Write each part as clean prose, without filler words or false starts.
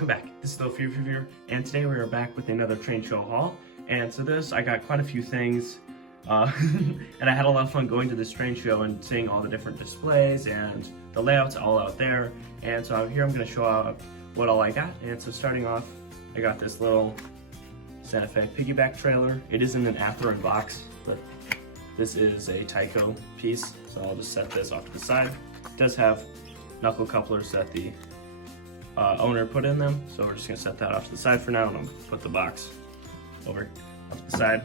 welcome back. This is Locomotive here, and today we are back with another Trainshow haul. And so I got quite a few things, and I had a lot of fun going to this train show and seeing all the different displays and the layouts all out there. And so out here I'm going to show out what all I got. And so starting off, I got this little Santa Fe piggyback trailer. It isn't an Atheron box, but this is a Tyco piece, so I'll just set this off to the side. It does have knuckle couplers that the owner put in them, so we're just going to set that off to the side for now, and I'll put the box over off to the side.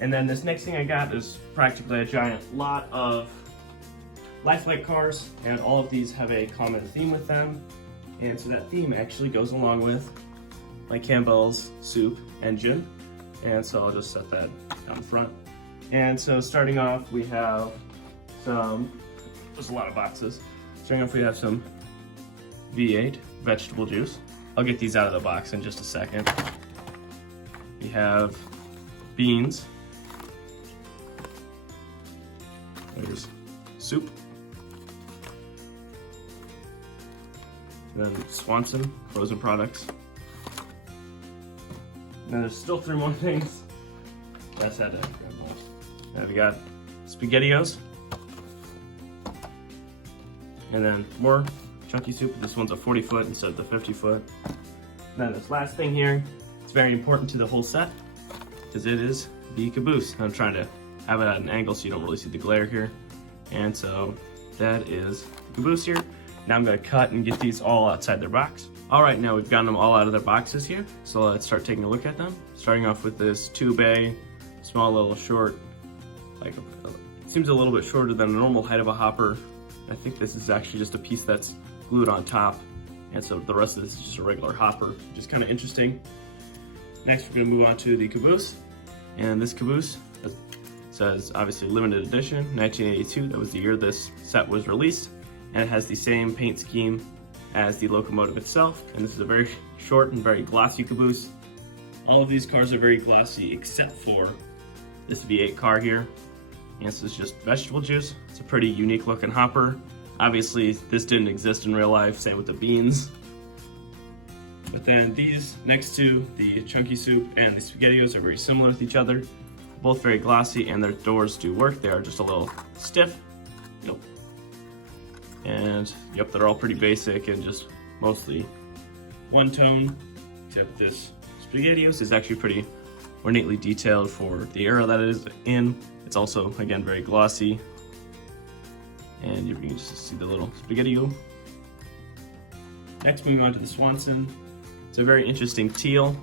And then this next thing I got is practically a giant lot of lifelike cars, and all of these have a common theme with them, and so that theme actually goes along with my Campbell's Soup engine, and so I'll just set that down front. And so starting off, we have there's a lot of boxes. Starting off, we have some V8 vegetable juice. I'll get these out of the box in just a second. We have beans. There's soup. And then Swanson frozen products. And then there's still 3 more things. That's had to grab those. Now we got spaghettiOs. And then more chunky soup. This one's a 40-foot instead of the 50-foot. Then this last thing here, it's very important to the whole set because it is the caboose. I'm trying to have it at an angle so you don't really see the glare here. And so that is the caboose here. Now I'm going to cut and get these all outside their box. All right, now we've gotten them all out of their boxes here, so let's start taking a look at them. Starting off with this 2-bay, small little short, it seems a little bit shorter than the normal height of a hopper. I think this is actually just a piece that's glued on top, and so the rest of this is just a regular hopper, which is kind of interesting. Next, we're going to move on to the caboose, and this caboose says obviously limited edition, 1982. That was the year this set was released, and it has the same paint scheme as the Locomotive itself, and this is a very short and very glossy caboose. All of these cars are very glossy except for this V8 car here. And this is just vegetable juice. It's a pretty unique looking hopper. Obviously this didn't exist in real life, same with the beans. But then these next to the chunky soup and the spaghettiOs are very similar with each other. Both very glossy, and their doors do work. They are just a little stiff. Yep. And yep, they're all pretty basic and just mostly one tone, except this spaghettiOs is actually pretty ornately detailed for the era that it is in. It's also, again, very glossy. And you can just see the little spaghettio. Next, moving on to the Swanson. It's a very interesting teal.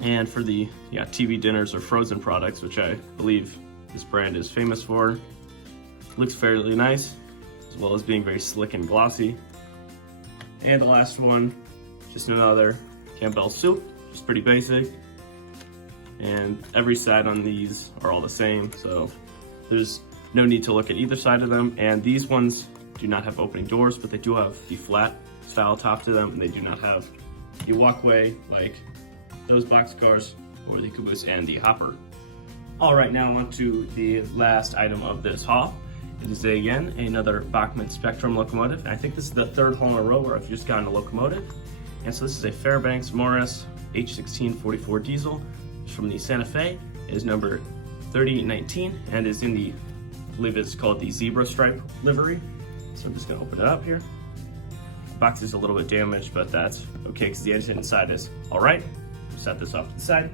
And for the TV dinners or frozen products, which I believe this brand is famous for, looks fairly nice, as well as being very slick and glossy. And the last one, just another Campbell's Soup, just pretty basic. And every side on these are all the same, so there's no need to look at either side of them. And these ones do not have opening doors, but they do have the flat style top to them, and they do not have the walkway like those boxcars or the caboose and the hopper. All right, now on to the last item of this haul. It is again another Bachmann Spectrum locomotive. And I think this is the 3rd haul in a row where I've just gotten a locomotive. And so this is a Fairbanks Morse H1644 diesel. It's from the Santa Fe. It is number 3019 and is in the, I believe it's called the zebra stripe livery. So I'm just gonna open it up here. The box is a little bit damaged, but that's okay because the engine inside is all right. Set this off to the side.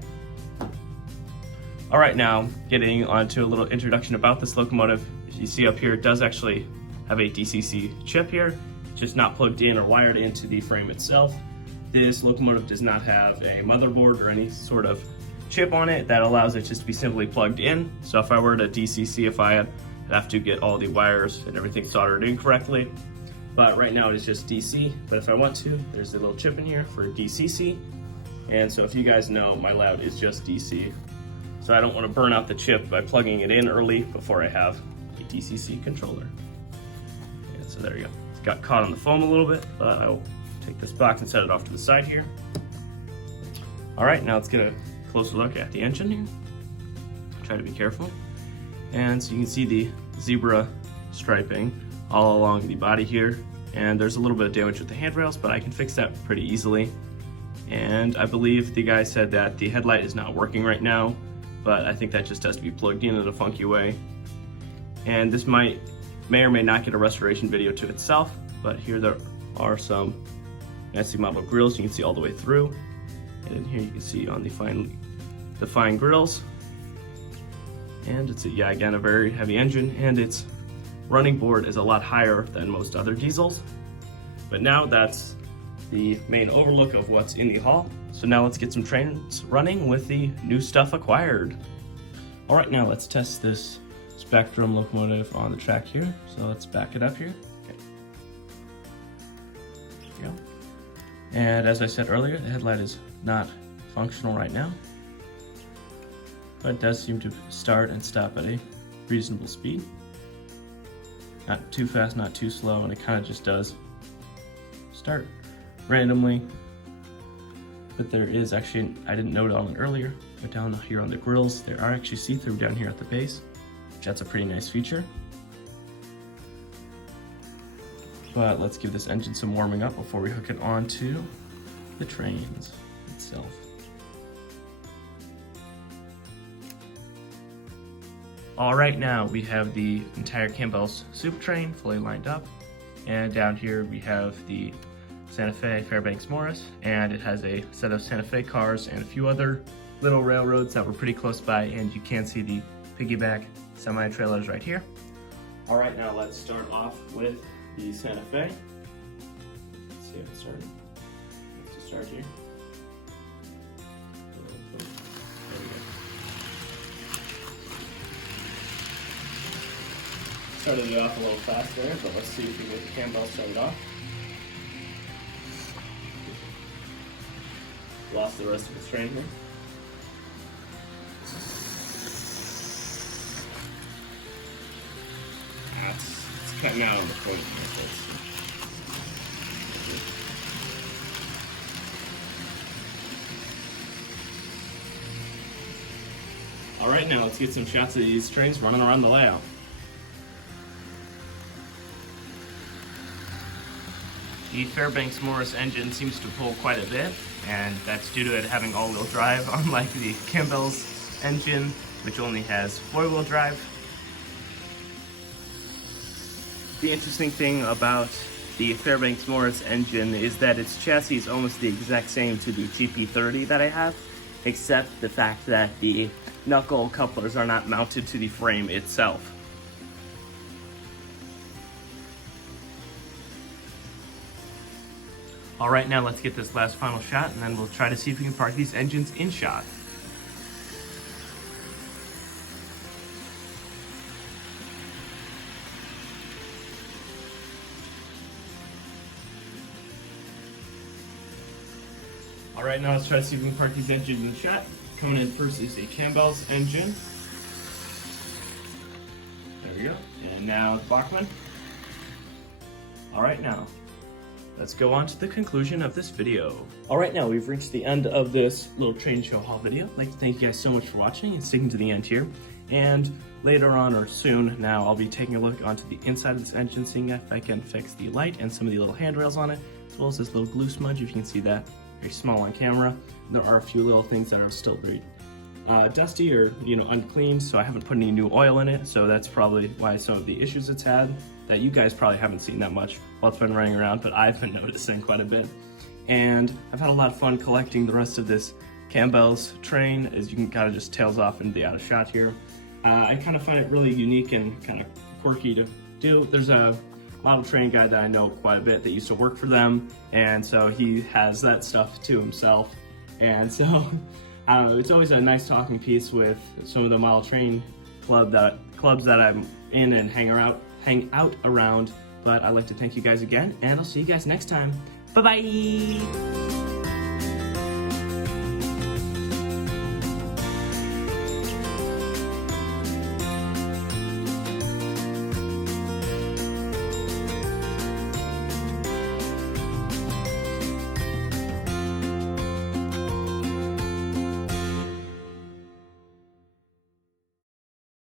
All right, now getting onto a little introduction about this locomotive. As you see up here, it does actually have a DCC chip here, just not plugged in or wired into the frame itself. This locomotive does not have a motherboard or any sort of chip on it that allows it just to be simply plugged in. So if I were to DCC, I'd have to get all the wires and everything soldered in correctly. But right now it is just DC, but if I want to, there's a little chip in here for DCC. And so if you guys know, my layout is just DC. So I don't want to burn out the chip by plugging it in early before I have a DCC controller. And so there you go. It's got caught on the foam a little bit, but I will take this box and set it off to the side here. All right, now let's get a closer look at the engine here. Try to be careful. And so you can see the zebra striping all along the body here. And there's a little bit of damage with the handrails, but I can fix that pretty easily. And I believe the guy said that the headlight is not working right now, but I think that just has to be plugged in a funky way. And this may or may not get a restoration video to itself, but here there are some nicely modeled grills you can see all the way through. And in here you can see on the fine grills. And it's again a very heavy engine, and its running board is a lot higher than most other diesels. But now that's the main overlook of what's in the haul. So now let's get some trains running with the new stuff acquired. All right, now let's test this Spectrum locomotive on the track here. So let's back it up here. Okay. There we go. And as I said earlier, the headlight is not functional right now, but it does seem to start and stop at a reasonable speed. Not too fast, not too slow, and it kind of just does start randomly. But there is actually, I didn't note on it earlier, but down here on the grills, there are actually see-through down here at the base, which that's a pretty nice feature. But let's give this engine some warming up before we hook it onto the trains itself. All right, now we have the entire Campbell's Soup train fully lined up, and down here we have the Santa Fe Fairbanks Morse, and it has a set of Santa Fe cars and a few other little railroads that were pretty close by, and you can see the piggyback semi-trailers right here. All right, now let's start off with the Santa Fe. Let's see if it started. Let's just start here. Started it off a little fast there, but let's see if we get the Campbell started off. Lost the rest of its train here. It's cutting out on the point here. All right, now let's get some shots of these trains running around the layout. The Fairbanks Morse engine seems to pull quite a bit, and that's due to it having all-wheel drive, unlike the Campbell's engine, which only has four-wheel drive. The interesting thing about the Fairbanks Morse engine is that its chassis is almost the exact same to the GP30 that I have, except the fact that the knuckle couplers are not mounted to the frame itself. All right, now let's get this last final shot, and then we'll try to see if we can park these engines in shot. All right, now let's try to see if we can park these engines in shot. Coming in first is a Campbell's engine. There we go. And now the Bachmann. All right, now let's go on to the conclusion of this video. All right, now we've reached the end of this little train show haul video. I'd like to thank you guys so much for watching and sticking to the end here. And later on, or soon now, I'll be taking a look onto the inside of this engine, seeing if I can fix the light and some of the little handrails on it, as well as this little glue smudge, if you can see that. Very small on camera. There are a few little things that are still very dusty or unclean, so I haven't put any new oil in it, so that's probably why some of the issues it's had that you guys probably haven't seen that much while it's been running around, but I've been noticing quite a bit. And I've had a lot of fun collecting the rest of this Campbell's train, as you can kind of just tails off into the out of shot here. I kind of find it really unique and kind of quirky to do. There's a model train guy that I know quite a bit that used to work for them, and so he has that stuff to himself. And so it's always a nice talking piece with some of the model train clubs that I'm in and hang out around. But I'd like to thank you guys again, and I'll see you guys next time. Bye-bye!